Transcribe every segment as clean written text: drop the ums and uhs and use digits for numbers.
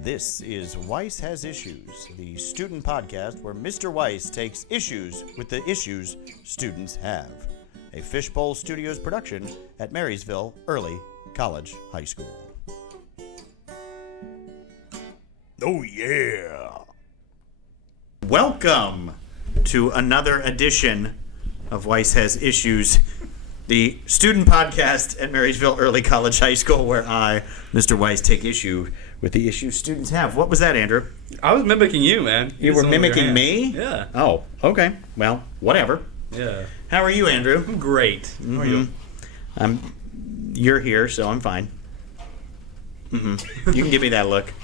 This is Weiss Has Issues, the student podcast where Mr. Weiss takes issues with the issues students have. A Fishbowl Studios production at Marysville Early College High School. Oh, yeah. Welcome to another edition of Weiss Has Issues, the student podcast at Marysville Early College High School, where I, Mr. Weiss, take issue with the issues students have. What was that, Andrew? I was mimicking you, man. You were mimicking me? Yeah. Oh, okay. Well, whatever. Yeah. How are you, Andrew? I'm great. How are you? You're here, so I'm fine. You can give me that look.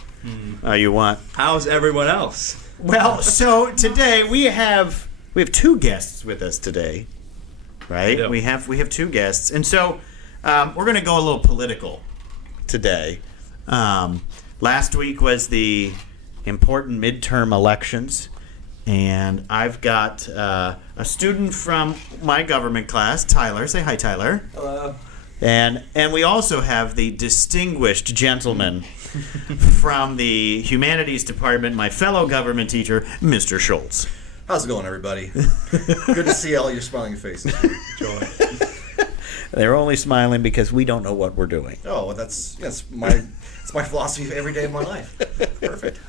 You want? How's everyone else? Well, so today we have two guests with us today, right? Yeah. We have two guests, and so we're going to go a little political today. Last week was the important midterm elections, and I've got a student from my government class, Tyler. Say hi, Tyler. Hello. And we also have the distinguished gentleman from the humanities department, my fellow government teacher, Mr. Schultz. How's it going, everybody? Good to see all your smiling faces. Joy. They're only smiling because we don't know what we're doing. Oh, well, that's my philosophy every day of my life. Perfect.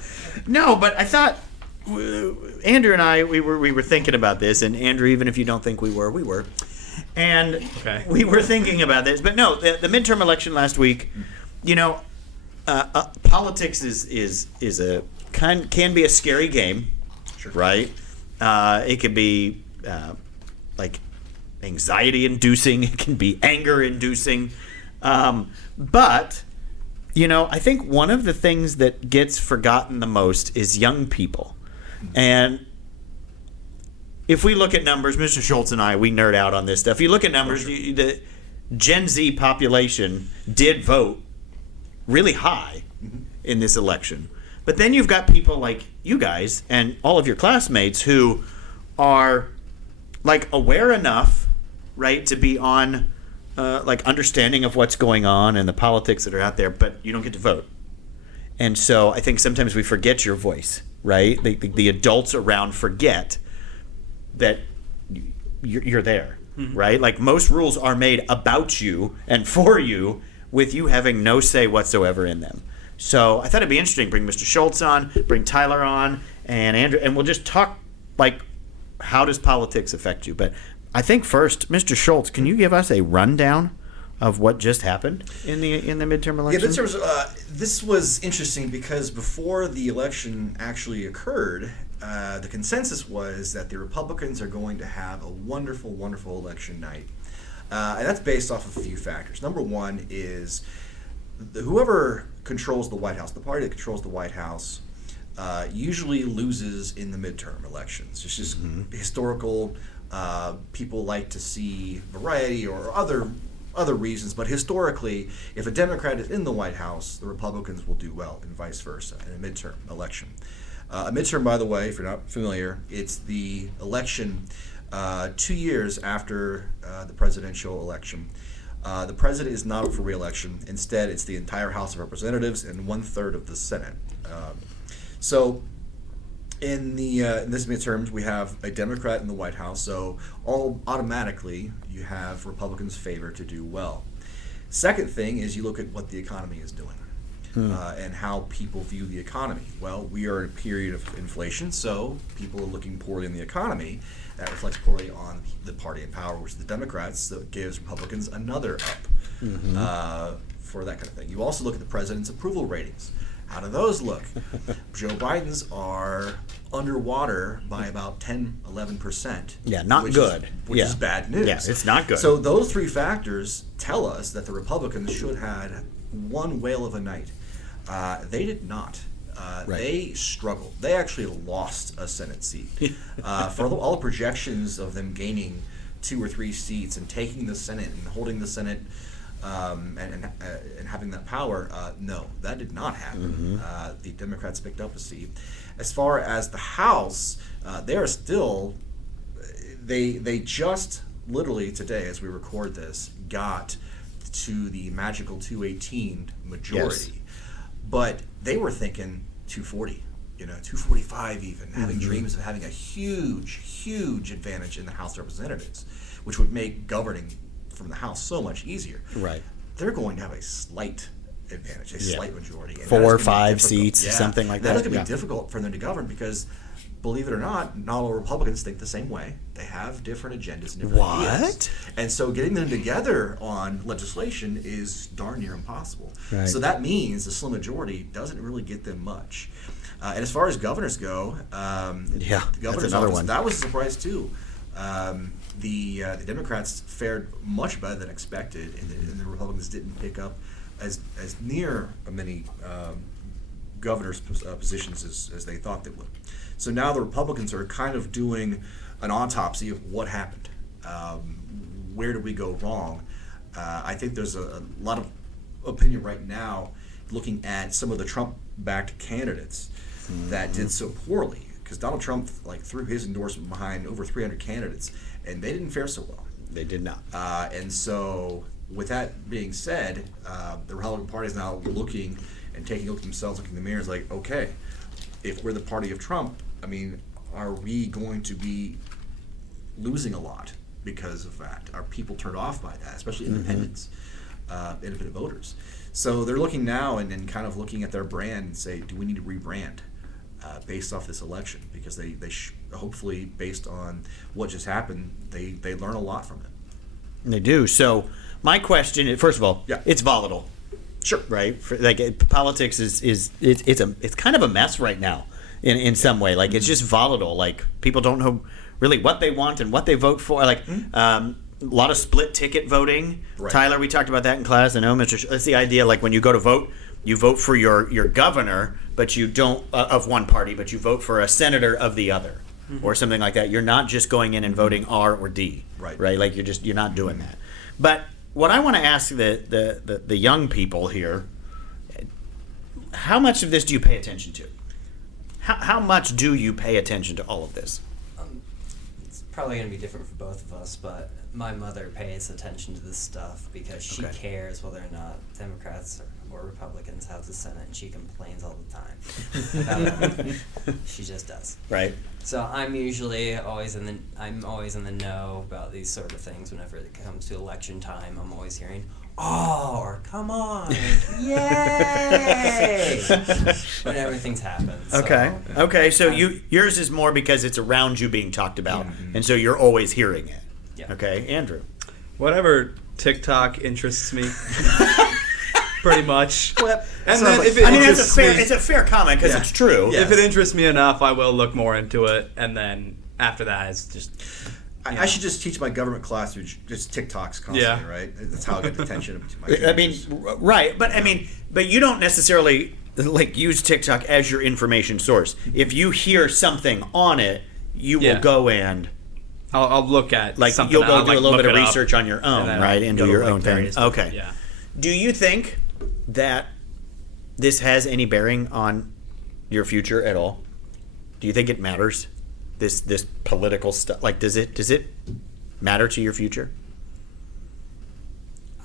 No, but I thought Andrew and I we were thinking about this, and Andrew, even if you don't think we were, and Okay. we were thinking about this. But no, the midterm election last week, politics is a can be a scary game, Sure. right? It can be like anxiety-inducing. It can be anger-inducing. But, I think one of the things that gets forgotten the most is young people. And if we look at numbers, Mr. Schultz and I, we nerd out on this stuff. If you look at numbers, the Gen Z population did vote really high in this election. But then you've got people like you guys and all of your classmates who are like aware enough, right, to be on like understanding of what's going on and the politics that are out there, but you don't get to vote. And so I think sometimes we forget your voice, right? The adults around forget that you're there, right? Like most rules are made about you and for you, with you having no say whatsoever in them. So I thought it'd be interesting. Bring Mr. Schultz on, bring Tyler on, and Andrew, and we'll just talk like, how does politics affect you? But I think first, Mr. Schultz, can you give us a rundown of what just happened in the midterm election? Yeah, midterms. This was interesting because before the election actually occurred, the consensus was that the Republicans are going to have a wonderful, wonderful election night, and that's based off of a few factors. Number one is whoever controls the White House, the party that controls the White House, usually loses in the midterm elections. It's just historical. People like to see variety or other reasons, but historically, if a Democrat is in the White House, the Republicans will do well, and vice versa in a midterm election. A midterm, by the way, if you're not familiar, it's the election 2 years after the presidential election. The president is not up for re-election. Instead, it's the entire House of Representatives and 1/3 of the Senate. So in this midterms, we have a Democrat in the White House, so automatically you have Republicans' favor to do well. Second thing is you look at what the economy is doing and how people view the economy. Well, we are in a period of inflation, so people are looking poorly in the economy. That reflects poorly on the party in power, which is the Democrats, so it gives Republicans another up for that kind of thing. You also look at the president's approval ratings. How do those look? Joe Biden's are underwater by about 10-11%. Yeah, not good. Which is bad news. Yeah, it's not good. So those three factors tell us that the Republicans should have had one whale of a night. They did not. Right. They struggled. They actually lost a Senate seat. For all the projections of them gaining 2 or 3 seats and taking the Senate and holding the Senate and having that power, no, that did not happen. The Democrats picked up a seat. As far as the House, they are still, they just literally today, as we record this, got to the magical 218 majority. Yes. But they were thinking 240, 245 even, having dreams of having a huge advantage in the House of Representatives, which would make governing from the House so much easier. Right. They're going to have a slight advantage, a slight majority. And 4 that is or gonna be 5 difficult. seats, something like that. That is going to Yeah. be difficult for them to govern because, believe it or not all Republicans think the same way. They have different agendas and different ideas. And so getting them together on legislation is darn near impossible. Right. So that means the slim majority doesn't really get them much. And as far as governors go, the governor's another office, one. that was a surprise too. The Democrats fared much better than expected, and the Republicans didn't pick up as near many governor's positions as they thought they would. So now the Republicans are kind of doing an autopsy of what happened. Where did we go wrong? I think there's a lot of opinion right now looking at some of the Trump-backed candidates that did so poorly, because Donald Trump threw his endorsement behind over 300 candidates, and they didn't fare so well. They did not. And so, with that being said, the Republican Party is now looking and taking a look at themselves, looking in the mirror, is like, okay, if we're the party of Trump, I mean, are we going to be losing a lot because of that? Are people turned off by that, especially independents, independent voters? So they're looking now and kind of looking at their brand and say, do we need to rebrand based off this election? Because they hopefully, based on what just happened, they learn a lot from it. They do. So my question, first of all, Yeah. it's volatile. Sure. Right? Politics it's kind of a mess right now in some way. It's just volatile. People don't know really what they want and what they vote for. A lot of split ticket voting. Right. Tyler, we talked about that in class. I know, that's the idea. When you go to vote, you vote for your governor, but you don't of one party, but you vote for a senator of the other, or something like that. You're not just going in and voting R or D. Right. Right. You're not doing that. But what I want to ask the young people here, how much of this do you pay attention to? How much do you pay attention to all of this? It's probably going to be different for both of us, but my mother pays attention to this stuff because she cares whether or not Democrats or Republicans have the Senate, and she complains all the time about everything. She just does. Right. So I'm always in the know about these sort of things. Whenever it comes to election time, I'm always hearing, "Oh," or "Come on, yay!" when everything's happened. So, Okay. So yours is more because it's around you being talked about, and so you're always hearing it. Yeah. Okay, Andrew. Whatever TikTok interests me. Pretty much. Well, And sounds then like if it fun. interests me, It's a fair comment because Yeah. it's true. Yeah. if it interests me enough, I will look more into it, and then after that, it's just. I should just teach my government class through just TikToks constantly, Yeah. right? That's how I get the attention of my I mean, teenagers. right, but you don't necessarily use TikTok as your information source. If you hear something on it, you will Yeah. go and I'll look at something. you'll go I'll, do a little look bit of it up, research on your own, then right, and do go to, your own thing. various Okay. different- Yeah. Do you think that this has any bearing on your future at all? Do you think it matters? This political stuff, does it matter to your future?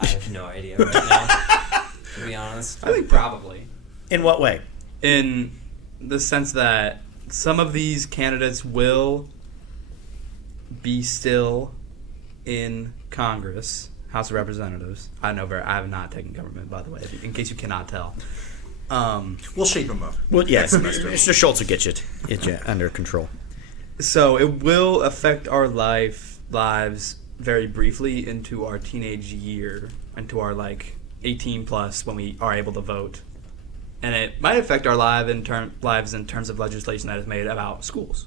I have no idea right now, to be honest. I think probably. In what way? In the sense that some of these candidates will be still in Congress, House of Representatives. I have not taken government, by the way, in case you cannot tell. We'll shape them up. Well, yes, Mr. Schultz will get you under control. So it will affect our lives very briefly into our teenage year, into our 18 plus when we are able to vote, and it might affect our lives in terms of legislation that is made about schools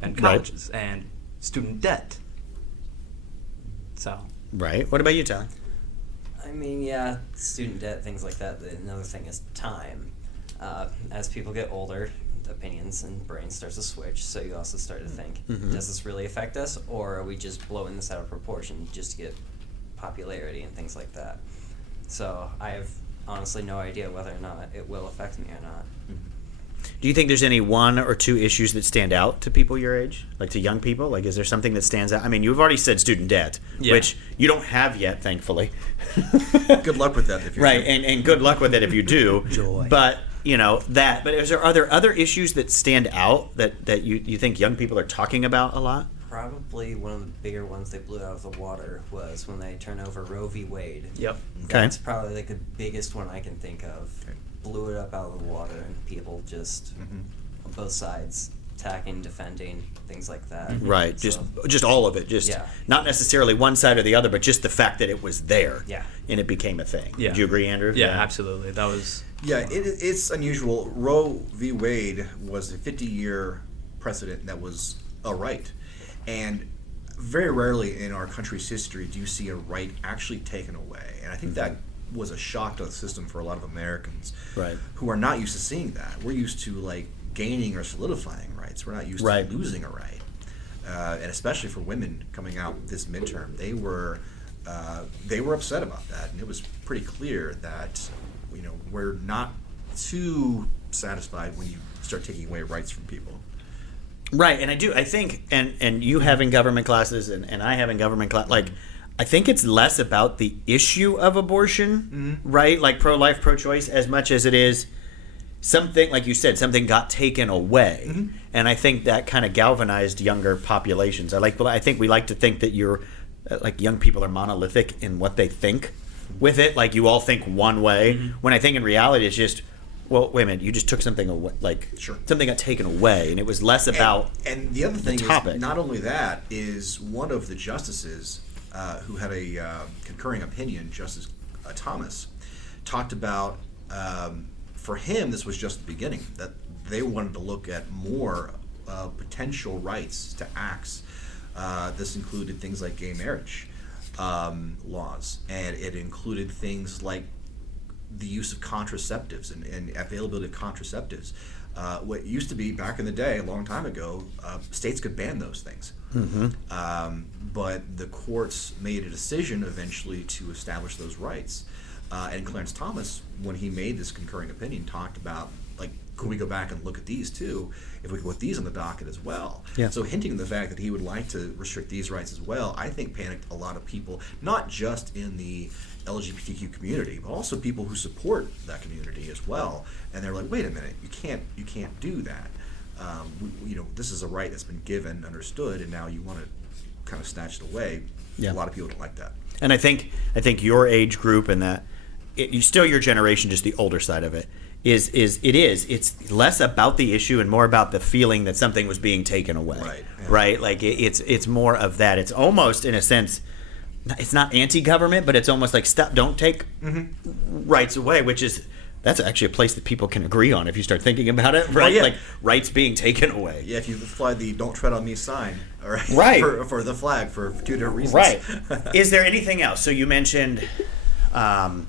and colleges and student debt. So Right. What about you, Tyler? I mean, yeah, student debt, things like that. Another thing is time. As people get older, opinions and brains starts to switch, so you also start to think, does this really affect us, or are we just blowing this out of proportion just to get popularity and things like that? So I have honestly no idea whether or not it will affect me or not. Do you think there's any one or two issues that stand out to people your age, to young people? Is there something that stands out? I mean, you've already said student debt, which you don't have yet, thankfully. Good luck with that if you right, and good luck with it if you do. Joy. But that. But are there other issues that stand out that you think young people are talking about a lot? Probably one of the bigger ones they blew out of the water was when they turned over Roe v. Wade. Yep. Okay. That's probably like the biggest one I can think of. Blew it up out of the water, and people just on both sides attacking, defending, things like that. Right. So, Just all of it. Just Yeah. not necessarily one side or the other, but just the fact that it was there. Yeah. And it became a thing. Yeah. Would you agree, Andrew? Yeah, absolutely. That was. Yeah, it's unusual. Roe v. Wade was a 50-year precedent that was a right. And very rarely in our country's history do you see a right actually taken away. And I think that was a shock to the system for a lot of Americans Right. who are not used to seeing that. We're used to like gaining or solidifying rights. We're not used Right. to losing a right. And especially for women coming out this midterm, they were upset about that. And it was pretty clear that we're not too satisfied when you start taking away rights from people. Right, and I think, and you having government classes and I having government class, I think it's less about the issue of abortion, right? Like pro-life, pro-choice, as much as it is something, like you said, something got taken away. And I think that kind of galvanized younger populations. I think we like to think that young people are monolithic in what they think with it. Like you all think one way, when I think in reality it's just, well, wait a minute, you just took something away, Sure. something got taken away, and it was less about and the other thing topic. is, not only that, is one of the justices who had a concurring opinion, Justice Thomas, talked about, for him, this was just the beginning, that they wanted to look at more potential rights to acts. This included things like gay marriage laws, and it included things like the use of contraceptives and availability of contraceptives. What used to be back in the day, a long time ago, states could ban those things. But the courts made a decision eventually to establish those rights. And Clarence Thomas, when he made this concurring opinion, talked about, could we go back and look at these too, if we could put these on the docket as well? Yeah. So hinting the fact that he would like to restrict these rights as well, I think panicked a lot of people, not just in the LGBTQ community, but also people who support that community as well. And they're like, wait a minute, you can't do that. This is a right that's been given, understood, and now you want to kind of snatch it away. Yeah. A lot of people don't like that. And I think your age group and that still your generation, just the older side of it, it's less about the issue and more about the feeling that something was being taken away. Right. Yeah. Right. Like it's more of that. It's almost in a sense, it's not anti-government, but it's almost like don't take rights away, that's actually a place that people can agree on if you start thinking about it, right? yeah. Like rights being taken away. Yeah, if you fly the "Don't Tread on Me" sign, all right, Right. for the flag for two different reasons. Right. Is there anything else? So you mentioned Roe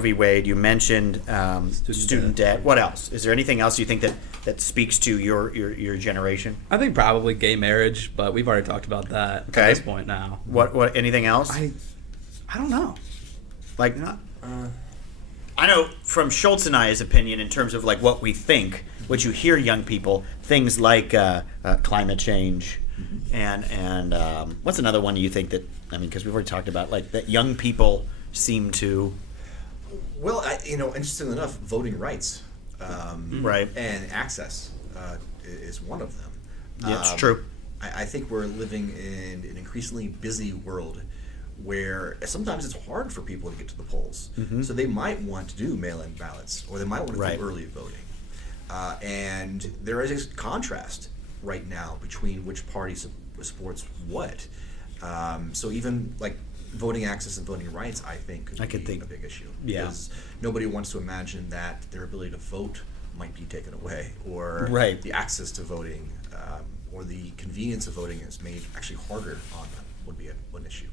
v. Wade. You mentioned student debt. What else? Is there anything else you think that speaks to your generation? I think probably gay marriage, but we've already talked about that Okay. at this point now. What? Anything else? I don't know. Like, I know from Schultz and I's opinion in terms of like what we think, what you hear young people, things like climate change, and what's another one you think that, because we've already talked about like that young people seem to. Well, interestingly enough, voting rights, Right. and access is one of them. Yeah, it's true. I think we're living in an increasingly busy world where sometimes it's hard for people to get to the polls. So they might want to do mail-in ballots, or they might want to Right. do early voting. And there is a contrast right now between which party supports what. So even like voting access and voting rights, I think, could be a big issue. Yeah. Because nobody wants to imagine that their ability to vote might be taken away, or Right. the access to voting, or the convenience of voting is made actually harder on them, would be one issue.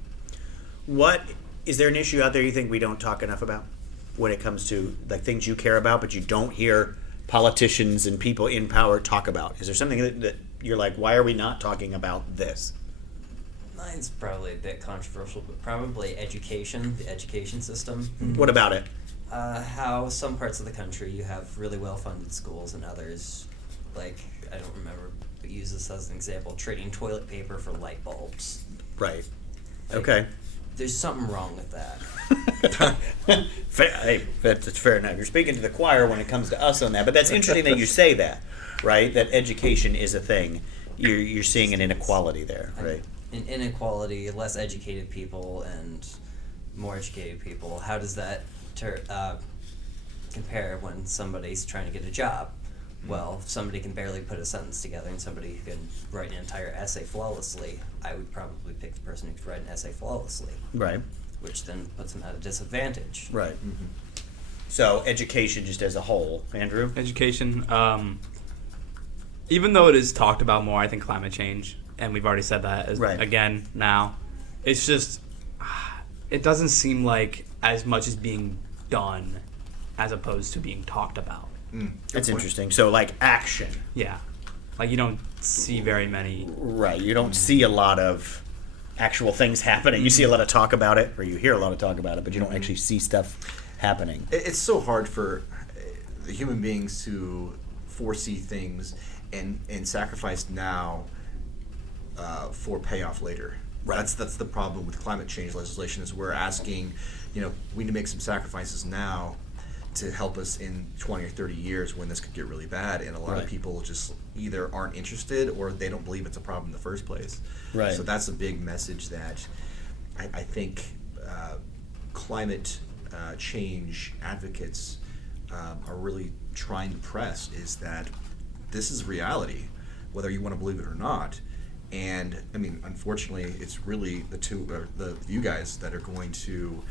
What is there an issue out there you think we don't talk enough about when it comes to like things you care about, but you don't hear politicians and people in power talk about? Is there something that you're like, why are we not talking about this? Mine's probably a bit controversial, but probably education, the education system. What about it? How some parts of the country you have really well-funded schools, and others, like, I don't remember, but use this as an example, trading toilet paper for light bulbs. Right. Like, Okay. there's something wrong with that. Hey, that's fair enough. You're speaking to the choir when it comes to us on that, but that's interesting that you say that, right? That education is a thing. You're seeing an inequality there, right? An inequality, less educated people and more educated people. How does that compare when somebody's trying to get a job? Well, if somebody can barely put a sentence together and somebody who can write an entire essay flawlessly, I would probably pick the person who could write an essay flawlessly. Right. Which then puts them at a disadvantage. Right. Mm-hmm. So education just as a whole. Andrew? Education, even though it is talked about more, I think climate change, and we've already said that again now, it's just, it doesn't seem like as much is being done as opposed to being talked about. That's interesting. So, like, action. Yeah. Like, you don't see very many. Right. You don't see a lot of actual things happening. You see a lot of talk about it, or you hear a lot of talk about it, but you don't actually see stuff happening. It's so hard for the human beings to foresee things and sacrifice now for payoff later. Right. That's the problem with climate change legislation is we're asking, we need to make some sacrifices now to help us in 20 or 30 years when this could get really bad, and a lot of people just either aren't interested or they don't believe it's a problem in the first place. Right. So that's a big message that I think climate change advocates are really trying to press, is that this is reality, whether you want to believe it or not. And I mean, unfortunately, it's really you guys that are going to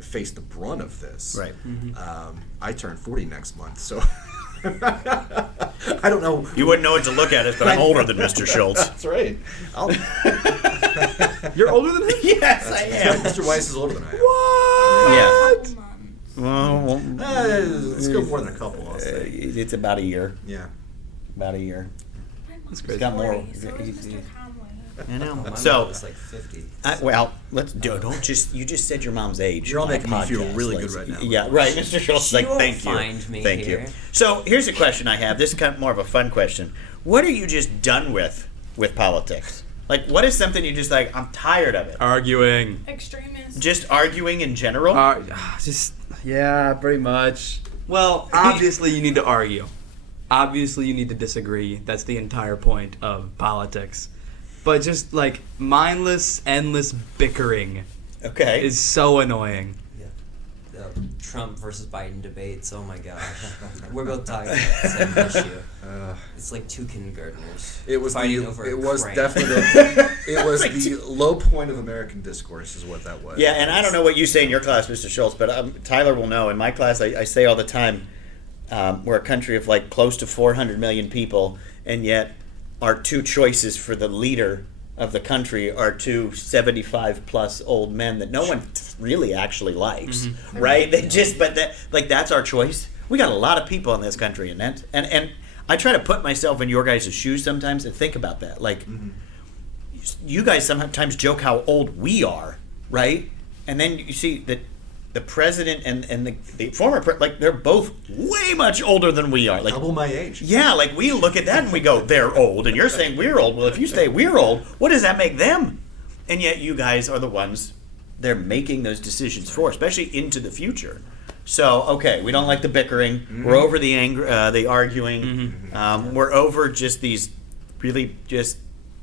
face the brunt of this. Right. Mm-hmm. I turn 40 next month, so I don't know. You wouldn't know it to look at us, but I'm older than Mr. Schultz. That's right. You're older than him? Yes, I am. Mr. Weiss is older than I am. What? Yeah. Let's go more than a couple, I'll say. It's about a year. Yeah. About a year. That's He's crazy. got more. So is Mr. Conway. I know. My So, mom was like 50. let's don't just. You just said your mom's age. You're all on a making me feel podcast. really Let's- good right now. Yeah, right. Mr. Schultz is She like, won't thank you. find me Thank you. here. So here's a question I have. This is kind of more of a fun question. What are you just done with politics? Like, what is something you just like? I'm tired of it. Arguing. Extremist. Just arguing in general. Yeah, pretty much. Well, obviously you need to argue. Obviously you need to disagree. That's the entire point of politics. But just like mindless, endless bickering Okay. is so annoying. Yeah. Trump versus Biden debates. Oh my gosh. We're both talking about the same issue. It's like two kindergartners. It was fighting over a crayon. definitely it was the low point of American discourse is what that was. Yeah, and I don't know what you say in your class, Mr. Schultz, but Tyler will know. In my class, I say all the time, we're a country of like close to 400 million people, and yet our two choices for the leader of the country are two 75-plus old men that no one really actually likes, right? They just, but that's our choice. We got a lot of people in this country, and I try to put myself in your guys' shoes sometimes and think about that. Like, you guys sometimes joke how old we are, right? And then you see that the president and the former like they're both way much older than we are. Like double my age. Yeah, like we look at that and we go, they're old, and you're saying we're old. Well, if you say we're old, what does that make them? And yet you guys are the ones they're making those decisions for, especially into the future. So, okay, we don't like the bickering. We're over the anger, the arguing. We're over just these really just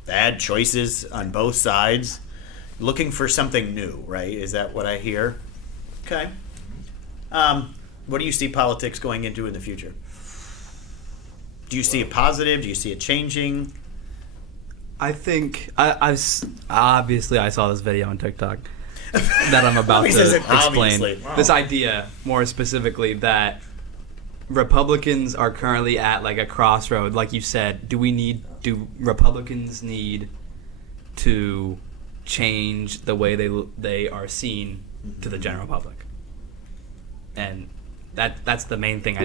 bad choices on both sides. Looking for something new, right? Is that what I hear? Okay. What do you see politics going into in the future? Do you see it positive? Do you see it changing? I think obviously I saw this video on TikTok that I'm about He to says it explain. obviously. Wow. This idea, more specifically, that Republicans are currently at like a crossroad. Like you said, do Republicans need to change the way they are seen to the general public? And that's the main thing.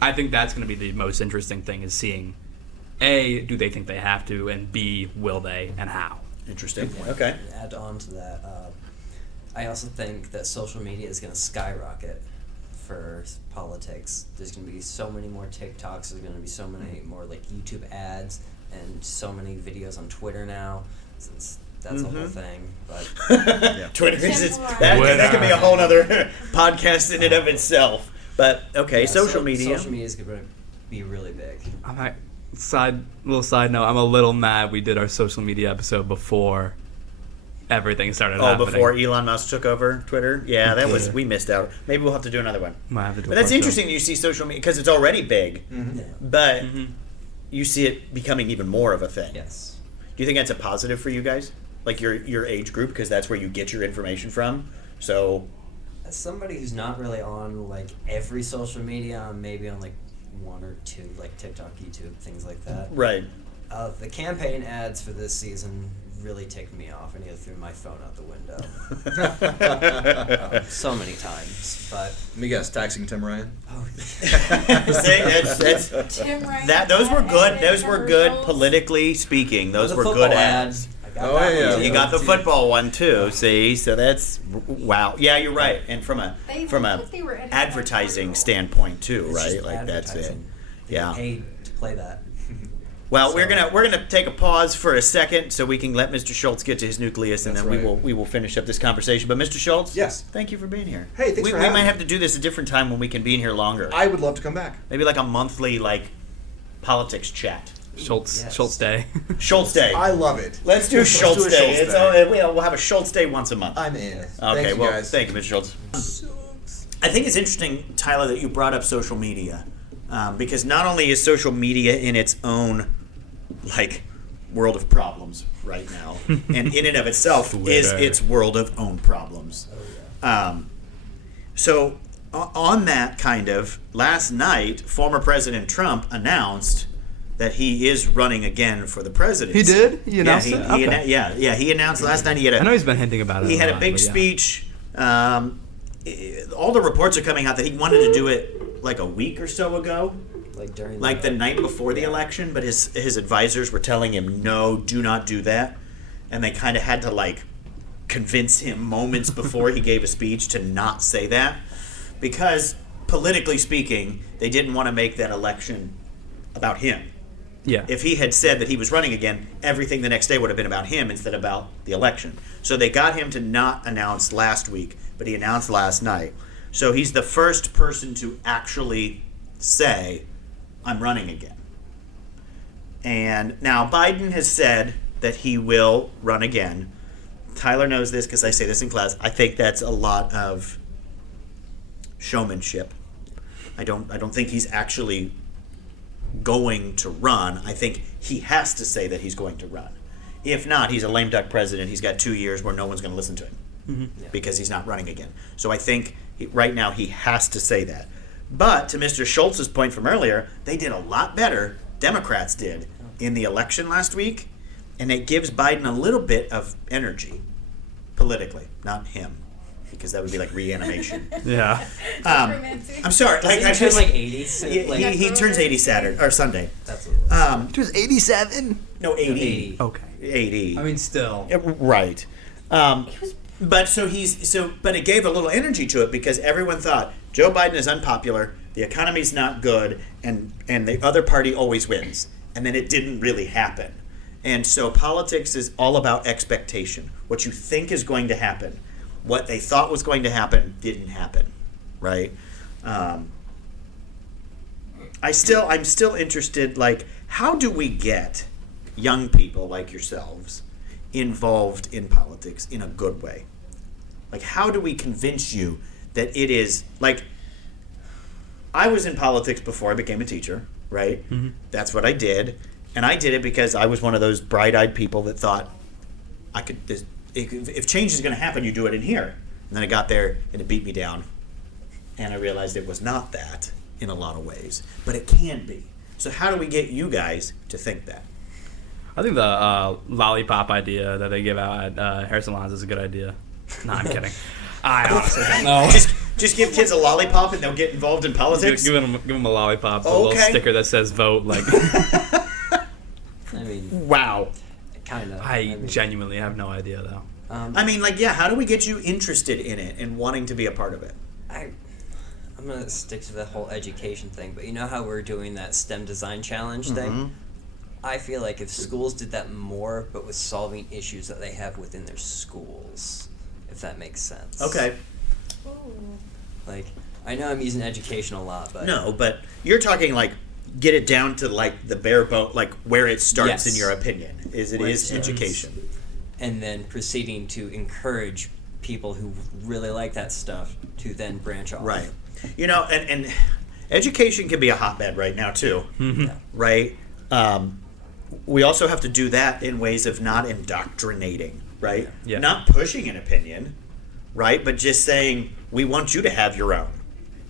I think that's going to be the most interesting thing, is seeing A, do they think they have to, and B, will they, and how? Interesting. Okay. Add on to that, I also think that social media is going to skyrocket for politics. There's going to be so many more TikToks. There's going to be so many more like YouTube ads and so many videos on Twitter now. Since that's a whole thing. But Twitter is Temporary. that could be a whole other podcast in and of itself. But okay, yeah, social media. Social media is going to be really big. Little side note, I'm a little mad we did our social media episode before everything started happening. Before Elon Musk took over Twitter? Yeah, we missed out. Maybe we'll have to do another one. Might have to do But a that's part two. interesting that you see social media, because it's already big, Yeah. but you see it becoming even more of a thing. Yes. Do you think that's a positive for you guys? Like your age group, because that's where you get your information from? So, As somebody who's not really on like every social media, I'm maybe on like one or two, like TikTok, YouTube, things like that. right. The campaign ads for this season really ticked me off. I nearly threw my phone out the window so many times. But Let me guess, taxing Tim Ryan. See, that's Tim Ryan those were good. ad Those were good commercials. politically speaking. Those the were football good ads. I got Oh, that yeah, one yeah. too. You got the football one too. See, so that's wow. Yeah, you're right. And from a They from looked a like they were edited advertising by Google. standpoint too, It's right? just Like that's it. advertising. Yeah. Paid to play that. Well, So- we're gonna take a pause for a second so we can let Mr. Schultz get to his nucleus, and That's then right. we will finish up this conversation. But Mr. Schultz, Yes. thank you for being here. Hey, thanks we, for we having might me. have to do this a different time when we can be in here longer. I would love to come back. Maybe like a monthly politics chat. Schultz Yes. Schultz Day. Schultz Day. I love it. Let's do Schultz do a Day. Schultz It's Day. we'll have a Schultz Day once a month. I'm in. Okay, Thank you well, guys. thank you, Mr. Schultz. I think it's interesting, Tyler, that you brought up social media, because not only is social media in its own world of problems right now, and in and of itself is Twitter. its world of own problems. So on that kind of, last night, former President Trump announced that he is running again for the presidency. He did? He announced yeah, it? he Okay. he announced last night. He had I know he's been hinting about it. he had a lot, big but yeah. speech. All the reports are coming out that he wanted to do it like a week or so ago, Like during like the night before the election, but his advisors were telling him, no, do not do that. And they kind of had to convince him moments before he gave a speech to not say that, because politically speaking, they didn't want to make that election about him. Yeah. If he had said that he was running again, everything the next day would have been about him instead of about the election. So they got him to not announce last week, but he announced last night. So he's the first person to actually say, I'm running again. And now Biden has said that he will run again. Tyler knows this because I say this in class. I think that's a lot of showmanship. I don't think he's actually going to run. I think he has to say that he's going to run. If not, he's a lame duck president. He's got 2 years where no one's going to listen to him because he's not running again. So I think right now he has to say that. But to Mr. Schultz's point from earlier, they did a lot better, Democrats did, in the election last week, and it gives Biden a little bit of energy politically, not him, because that would be like reanimation. Yeah. Romantic. I'm sorry. Does he I turn just- like 80? he turns 80 Saturday or Sunday. That's what it was. He was 87. No, 80. 80. Okay. 80. I mean, still. Yeah, right. But it gave a little energy to it because everyone thought Joe Biden is unpopular, the economy's not good, and the other party always wins. And then it didn't really happen. And so politics is all about expectation. What you think is going to happen. What they thought was going to happen didn't happen, right? I'm still interested, how do we get young people like yourselves involved in politics in a good way? How do we convince you that it is, I was in politics before I became a teacher, right? Mm-hmm. That's what I did. And I did it because I was one of those bright-eyed people that thought if change is going to happen, you do it in here. And then I got there and it beat me down. And I realized it was not that in a lot of ways. But it can be. So how do we get you guys to think that? I think the lollipop idea that they give out at Harrison Lines is a good idea. No, I'm kidding. I honestly don't know. Just give kids a lollipop and they'll get involved in politics? Give them a lollipop, a Okay. little sticker that says vote. I mean, Wow. kind of. I genuinely have no idea, though. How do we get you interested in it and wanting to be a part of it? I'm going to stick to the whole education thing, but you know how we're doing that STEM design challenge thing? I feel like if schools did that more, but with solving issues that they have within their schools, if that makes sense. Okay. Ooh. Like, I know I'm using education a lot, but No, but you're talking like get it down to like the bare bone, like where it starts Yes. in your opinion. Is it Where it is starts. education. and then proceeding to encourage people who really like that stuff to then branch off. Right. You know, and education can be a hotbed right now too. Yeah. Right? We also have to do that in ways of not indoctrinating, right? Yeah. Not pushing an opinion, right? But just saying, we want you to have your own.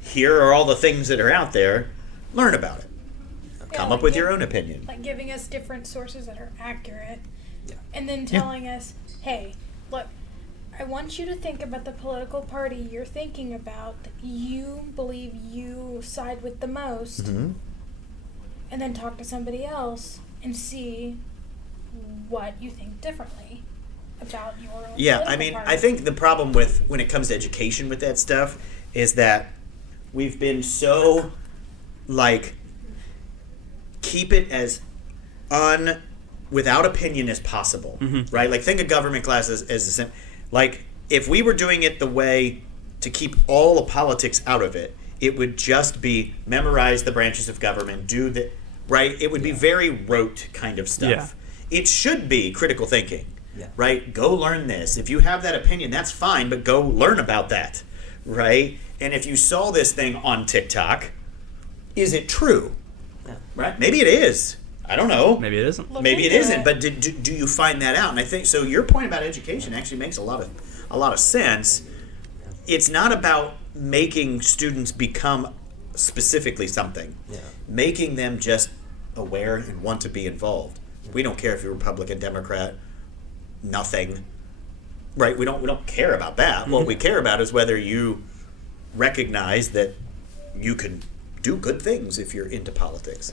Here are all the things that are out there. Learn about it. Yeah, Come like up with give- your own opinion. Like giving us different sources that are accurate. Yeah. And then telling us, hey, look, I want you to think about the political party you're thinking about that you believe you side with the most, Mm-hmm. and then talk to somebody else and see what you think differently about your own Yeah, political I mean, party. I think the problem with when it comes to education with that stuff is that we've been so like keep it as without opinion as possible, right? Like think of government classes as the same. Like if we were doing it the way to keep all of politics out of it, it would just be memorize the branches of government, do the right. It would be very rote kind of stuff. Yeah. It should be critical thinking. Yeah. Right? Go learn this. If you have that opinion, that's fine, but go learn about that. Right? And if you saw this thing on TikTok, is it true? Yeah. Right? Maybe it is. I don't know. Maybe it isn't. Look Maybe it into isn't, but do you find that out? And I think so. Your point about education actually makes a lot of sense. It's not about making students become specifically something. Yeah. Making them just aware and want to be involved. We don't care if you're Republican, Democrat, nothing. Right? We don't care about that. What we care about is whether you recognize that you can do good things if you're into politics.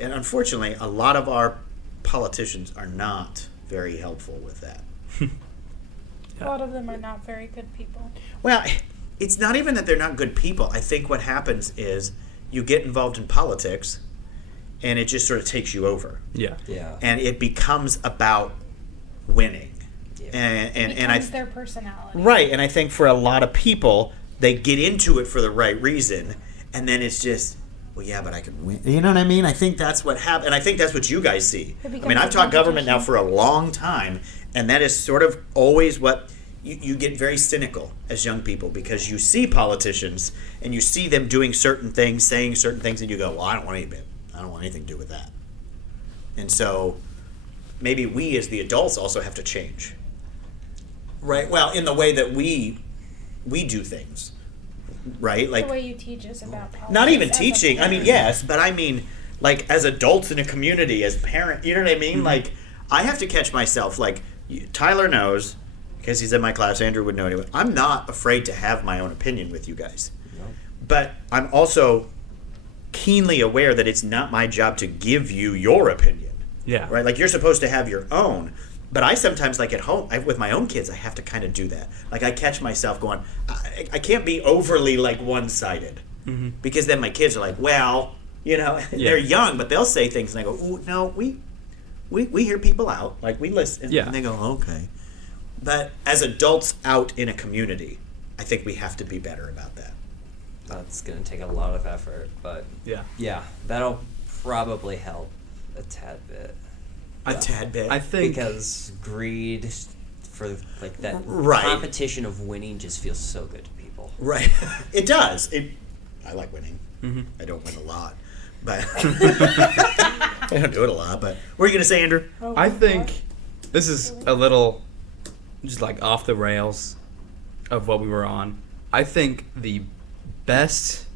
And unfortunately, a lot of our politicians are not very helpful with that. a lot of them are not very good people. Well, it's not even that they're not good people. I think what happens is you get involved in politics and it just sort of takes you over. Yeah. Yeah. And it becomes about winning. Yeah. And I Becomes their personality. right, and I think for a lot of people, they get into it for the right reason, and then it's just, well, yeah, but I can win. You know what I mean? I think that's what happened, and I think that's what you guys see. It I becomes mean, I've a taught government now competition. for a long time, and that is sort of always what you get very cynical as young people because you see politicians and you see them doing certain things, saying certain things, and you go, well, I don't want anything to do with that. And so maybe we as the adults also have to change. Right? Well, in the way that we do things. Right? Like the way you teach us about politics. not even as a teaching. I mean, parent. yes, but I mean like as adults in a community, as parents, you know what I mean? Like I have to catch myself like Tyler knows because he's in my class, Andrew would know anyway. I'm not afraid to have my own opinion with you guys. No. But I'm also keenly aware that it's not my job to give you your opinion. Yeah. Right? Like you're supposed to have your own. But I sometimes, like at home, with my own kids, I have to kind of do that. Like I catch myself going, I can't be overly like one-sided. Because then my kids are like, well, you know, they're young, but they'll say things and I go, ooh, no, we hear people out. Like we listen. Yeah. And they go, okay. But as adults out in a community, I think we have to be better about that. That's going to take a lot of effort, but Yeah. yeah, that'll probably help a tad bit. A tad bit. I think Because greed for like that Right. competition of winning just feels so good to people. Right. It does. I like winning. Mhm. I don't win a lot, but I don't do it a lot. But what are you gonna say, Andrew? Oh, I my think God. this is a little just like off the rails of what we were on. I think the best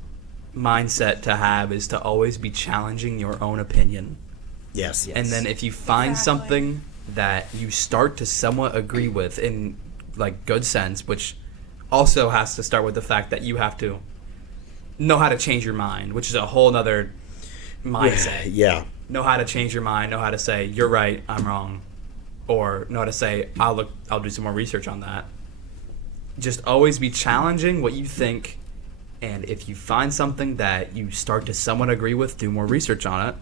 mindset to have is to always be challenging your own opinion. Yes. Yeah. And then if you find Exactly. something that you start to somewhat agree with in like good sense, which also has to start with the fact that you have to know how to change your mind, which is a whole nother mindset. Yeah. Know how to change your mind, know how to say you're right, I'm wrong, or know how to say I'll do some more research on that. Just always be challenging what you think, and if you find something that you start to somewhat agree with, do more research on it.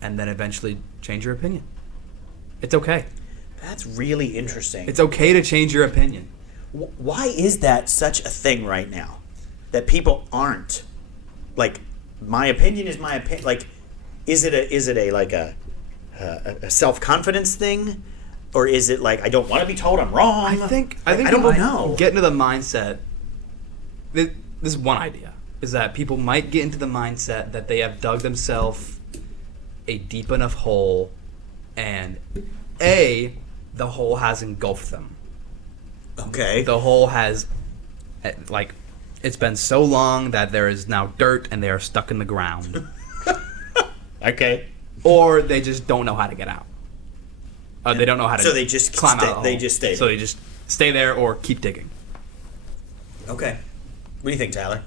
and then eventually change your opinion. It's okay. That's really interesting. It's okay to change your opinion. Why is that such a thing right now? That people aren't like, my opinion is my opinion. Like, is it a self-confidence thing, or is it like I don't want to be told I'm wrong? I think I don't know. Get into the mindset. This is one idea: is that people might get into the mindset that they have dug themselves a deep enough hole, and the hole has engulfed them. Okay. The hole has, like, it's been so long that there is now dirt and they are stuck in the ground. Okay. Or they just don't know how to get out. They don't know how to. So they just climb stay, out of the they hole. just stay. So they just stay there or keep digging. Okay. What do you think, Tyler?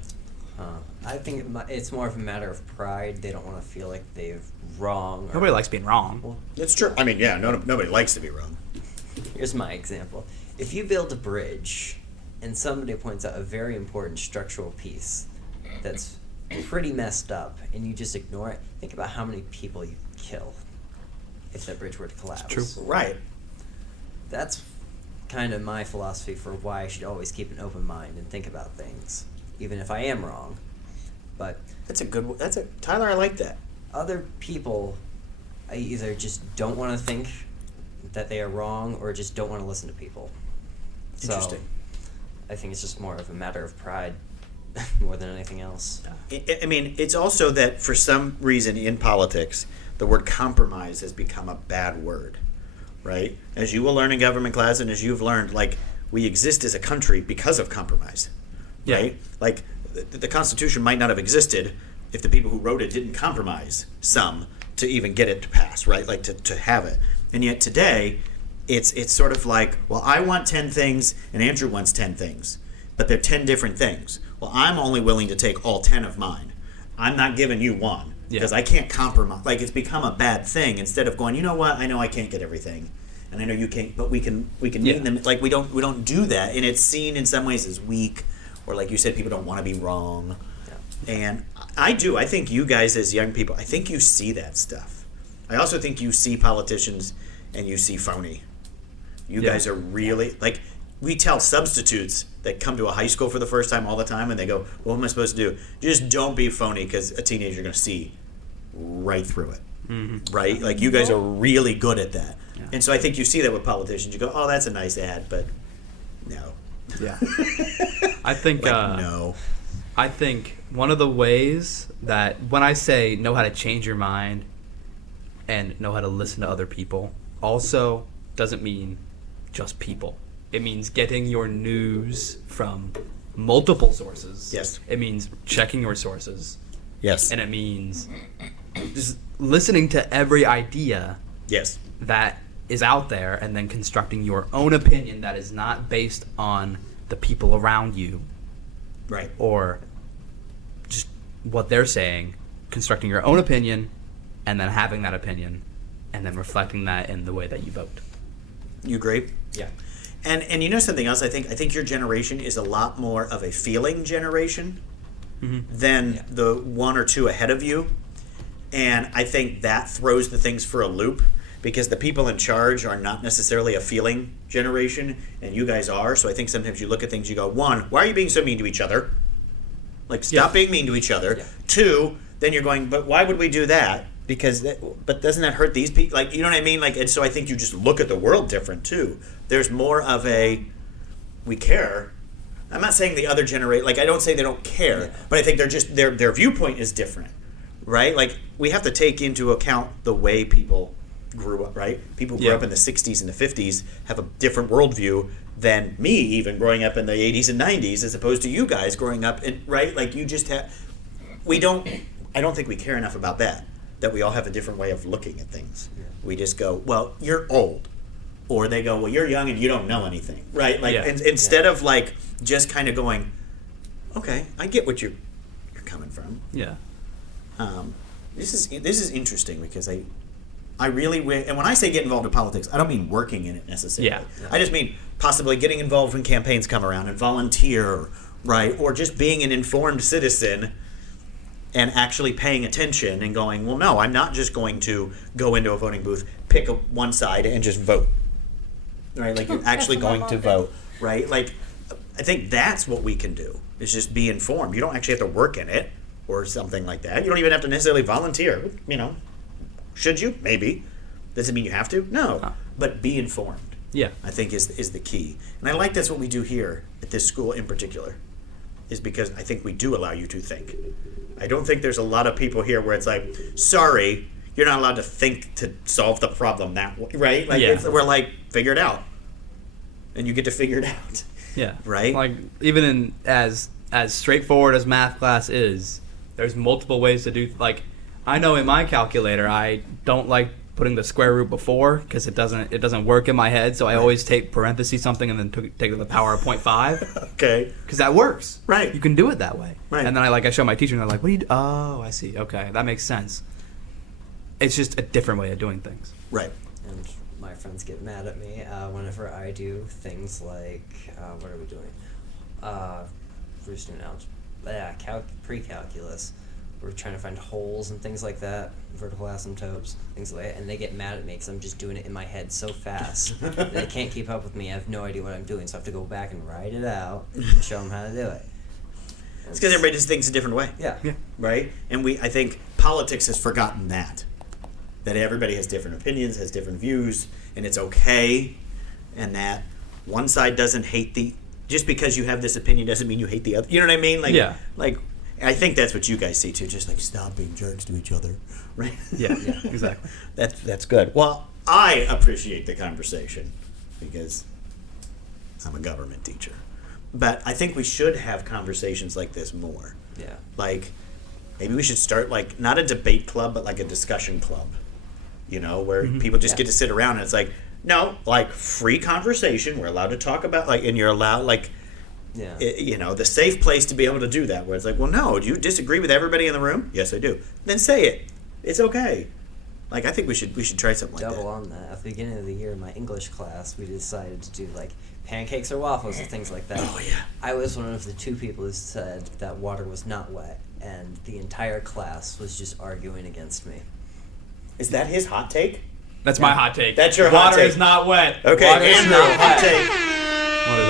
I think it's more of a matter of pride. They don't want to feel like they're wrong. Nobody likes being wrong. Well, That's true. I mean, yeah, nobody likes to be wrong. here's my example. If you build a bridge and somebody points out a very important structural piece that's pretty messed up and you just ignore it, think about how many people you kill if that bridge were to collapse. True. Right. That's kind of my philosophy for why I should always keep an open mind and think about things, even if I am wrong. But Tyler, I like that. other people, I either just don't want to think that they are wrong or just don't want to listen to people. Interesting. So I think it's just more of a matter of pride more than anything else. I mean, it's also that for some reason in politics, the word compromise has become a bad word, right? As you will learn in government class, and as you've learned, like, we exist as a country because of compromise, right? Like, the Constitution might not have existed if the people who wrote it didn't compromise some to even get it to pass, right? Like, to have it. And yet today, it's sort of like, well, I want 10 things, and Andrew wants 10 things, but they're 10 different things. Well, I'm only willing to take all 10 of mine. I'm not giving you one because I can't compromise. Like, it's become a bad thing instead of going, you know what? I know I can't get everything, and I know you can't, but we can meet them. Like, we don't do that, and it's seen in some ways as weak, or like you said, people don't want to be wrong. Yeah. And I do. I think you guys as young people, I think you see that stuff. I also think you see politicians and you see phony. You guys are really, like, we tell substitutes that come to a high school for the first time all the time, and they go, what am I supposed to do? Just don't be phony, because a teenager is going to see right through it. Mm-hmm. Right? Like, you guys are really good at that. Yeah. And so I think you see that with politicians. You go, oh, that's a nice ad, but no. Yeah. I think, like, no. I think one of the ways that when I say know how to change your mind and know how to listen to other people also doesn't mean just people. It means getting your news from multiple sources. Yes. It means checking your sources. Yes. And it means just listening to every idea yes. that is out there and then constructing your own opinion that is not based on the people around you. Right. Or just what they're saying, constructing your own opinion and then having that opinion and then reflecting that in the way that you vote. You agree? Yeah. And you know something else? I think your generation is a lot more of a feeling generation than the one or two ahead of you. And I think that throws the things for a loop, because the people in charge are not necessarily a feeling generation, and you guys are. So I think sometimes you look at things, you go, one, why are you being so mean to each other? Like, stop being mean to each other. Yeah. Two, then you're going, but why would we do that? But doesn't that hurt these people? Like, you know what I mean? Like, and so I think you just look at the world different too. There's more of a, we care. I'm not saying the other generation, like, I don't say they don't care, but I think they're just, their viewpoint is different, right? Like, we have to take into account the way people grew up, right? People who grew up in the 60s and the 50s have a different worldview than me, even growing up in the 80s and 90s, as opposed to you guys growing up in, right? Like, you just have, I don't think we care enough about that we all have a different way of looking at things. Yeah. We just go, well, you're old. Or they go, well, you're young and you don't know anything, right? Like, instead of, like, just kind of going, okay, I get what you're coming from. Yeah. This is interesting, because I really, and when I say get involved in politics, I don't mean working in it necessarily. Yeah. I just mean possibly getting involved when campaigns come around and volunteer, right? Or just being an informed citizen. and actually paying attention and going, well, no, I'm not just going to go into a voting booth, pick one side, and just vote. Right? Like, you're actually That's what going my to mom vote. Right? Like, I think that's what we can do, is just be informed. You don't actually have to work in it or something like that. You don't even have to necessarily volunteer. You know, should you? Maybe. Does it mean you have to? No. But be informed. Yeah. I think is the key. And I like that's what we do here at this school in particular, is because I think we do allow you to think. I don't think there's a lot of people here where it's like, sorry, you're not allowed to think to solve the problem that way, right? Like, Yeah. we're like, figure it out. And you get to figure it out. Yeah. Right? Like, even in as straightforward as math class is, there's multiple ways to do, like, I know in my calculator, I don't like putting the square root before because it doesn't work in my head, so I always take parentheses something and then take it to the power of 0.5. Okay. Because that works. Right. You can do it that way. Right. And then I show my teacher and they're like, what do you do? Oh, I see. Okay. That makes sense. It's just a different way of doing things. Right. And my friends get mad at me whenever I do things like, what are we doing? We're just doing pre-calculus. We're trying to find holes and things like that, vertical asymptotes, things like that, and they get mad at me because I'm just doing it in my head so fast. They can't keep up with me. I have no idea what I'm doing, so I have to go back and write it out and show them how to do it. It's because everybody just thinks a different way. Yeah. Right? And I think politics has forgotten that everybody has different opinions, has different views, and it's okay, and that one side doesn't hate just because you have this opinion doesn't mean you hate the other. You know what I mean? Like, Yeah. Like, I think that's what you guys see too. Just like, stop being jerks to each other, right? Yeah, exactly. That's good. Well, I appreciate the conversation because I'm a government teacher, but I think we should have conversations like this more. Yeah. Like, maybe we should start like not a debate club, but like a discussion club. You know, where people just get to sit around and it's like, no, like free conversation. We're allowed to talk about and you're allowed like. Yeah. The safe place to be able to do that, where it's like, well, no, do you disagree with everybody in the room? Yes, I do. Then say it. It's okay. Like, I think we should try something like Double that. on that. At the beginning of the year in my English class, we decided to do like pancakes or waffles and things like that. Oh, yeah. I was one of the two people who said that water was not wet, and the entire class was just arguing against me. Is that his hot take? That's my hot take. That's your hot Water take. is not wet. Okay, Water is Andrew, not hot wet. take.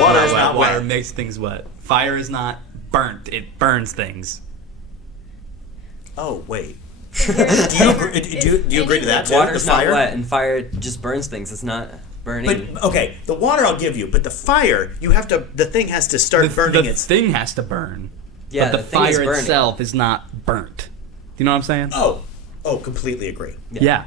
Water is not wet. Water makes things wet. Fire is not burnt. It burns things. Oh, wait. Do Do you agree to that too? Water's The not fire? wet, and fire just burns things. It's not burning. But, okay, the water I'll give you, but the fire, the thing has to start burning The its... thing has to burn. Yeah, but the the thing is fire burning. itself is not burnt. Do you know what I'm saying? Oh, completely agree. Yeah.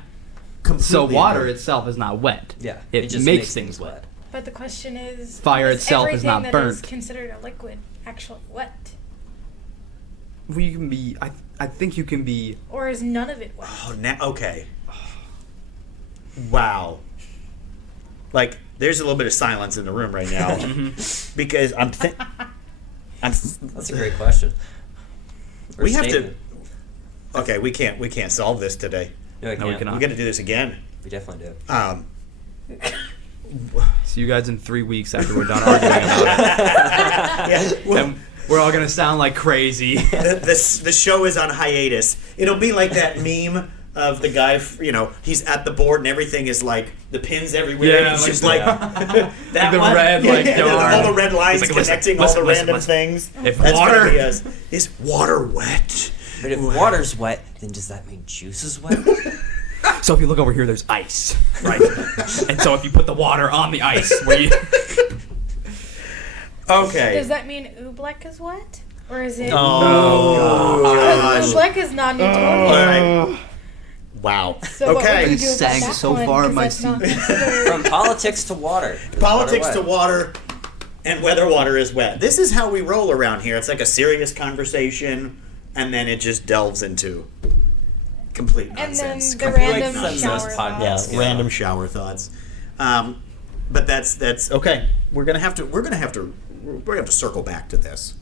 Completely So water agree. itself is not wet. Yeah, It just makes things wet. But the question is, Fire is itself is everything not that burnt. is considered a liquid actually wet, Well, you can be. I think you can be. or is none of it wet? Oh, okay. Wow. Like, there's a little bit of silence in the room right now because I'm. That's a great question. Or We have to. statement. Okay, we can't solve this today. No, we No, we can't. cannot. We got to do this again. We definitely do. See you guys in 3 weeks after we're done arguing about Yeah. it. Well, And we're all gonna sound like crazy. the show is on hiatus. It'll be like that meme of the guy. He's at the board and everything is like the pins everywhere. Yeah, and he's like just the- like yeah. that The one. red, like, yard. all the red lines He's like, listen, connecting listen, all the listen, random listen. things. If That's water- gonna be us. Is water wet? But if water's wet, then does that mean juice is wet? So if you look over here, there's ice. Right. And so if you put the water on the ice, where you Okay. Does that mean oobleck is wet, or is it? Oh, Because gosh. oobleck is non-Newtonian. All right. Wow. So what would Okay. you do about Sang that so one? far 'Cause my that's not seat. considered- From politics to water. Is Politics water to wet? water and whether water is wet. This is how we roll around here. It's like a serious conversation, and then it just delves into complete And then nonsense. the Complete random nonsense. shower Yeah, thoughts. random shower thoughts. But that's okay. We're gonna have to circle back to this.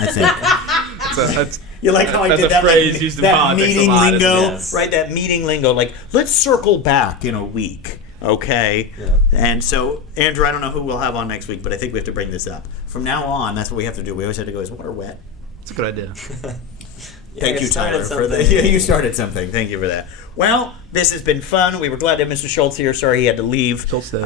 I think. that's You like how I That's did a that? phrase Like, used in that politics a meeting lot, isn't lingo, it? Yes. right? That meeting lingo. Like, let's circle back in a week, okay? Yeah. And so, Andrew, I don't know who we'll have on next week, but I think we have to bring this up. From now on, that's what we have to do. We always have to go, is water wet? a good idea. Thank you you, started Tyler, for something. you started something. Thank you for that. Well, this has been fun. We were glad to have Mr. Schultz here. Sorry he had to leave. Schultz did.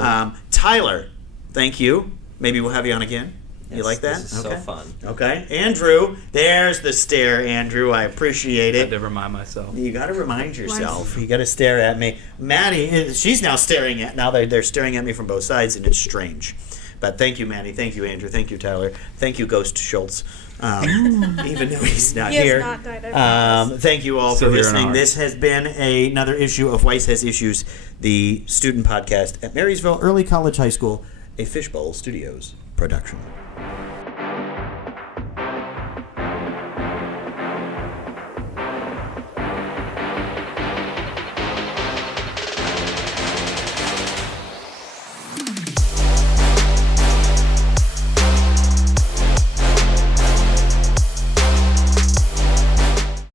Tyler, thank you. Maybe we'll have you on again. You Yes, like that? This is so fun. Okay. Andrew, there's the stare, Andrew. I appreciate I had it. to remind myself. You got to remind yourself. You got to stare at me. Maddie, she's now staring at. Now they're staring at me from both sides, and it's strange. But thank you, Maddie. Thank you, Andrew. Thank you, Tyler. Thank you, Ghost Schultz. Even though he's not He has here. not died, I promise. Thank you all Still for here in listening. our This has been another issue of Weiss Has Issues, the student podcast at Marysville Early College High School, a Fishbowl Studios production.